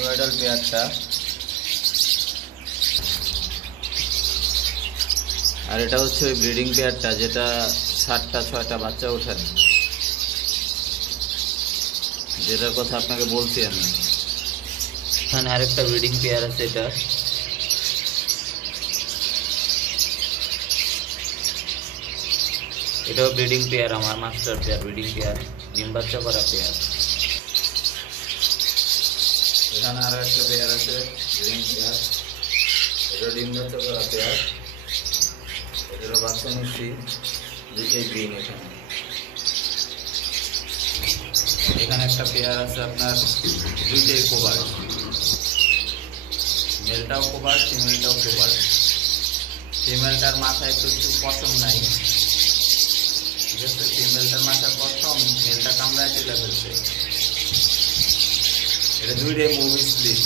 New adult পেয়ারটা, আর এটা হচ্ছে ওই ব্রিডিং পেয়ারটা যেটা 7টা 6টা বাচ্চা ওঠে, যেটার কথা আপনাকে বলছি আমি। এখানে আরেকটা ব্রিডিং পেয়ার আছে, এটাও ব্রিডিং পেয়ার, আমার মাস্টার পেয়ার ব্রিডিং পেয়ার, ডিম বাচ্চা করা পেয়ার। এখানে আরো একটা পেয়ার আছে ব্রিডিং পেয়ার, এটা ডিম বাচ্চা করা পেয়ার, এটারও বাচ্চা নিচ্ছি, দুটোই গ্রিন। এখানে একটা পেয়ার আছে আপনার, দুইটাই কোভার, মেলটাও কোভার ফিমেলটাও কোভার। ফিমেলটার মাথায় একটু পশম নাই, ঠিক আছে, ফিমেলটার মাথায় পশম, মেলটা কামড়ায় তুলে ফেলছে। এটা দুইটাই মুভ স্প্লিট।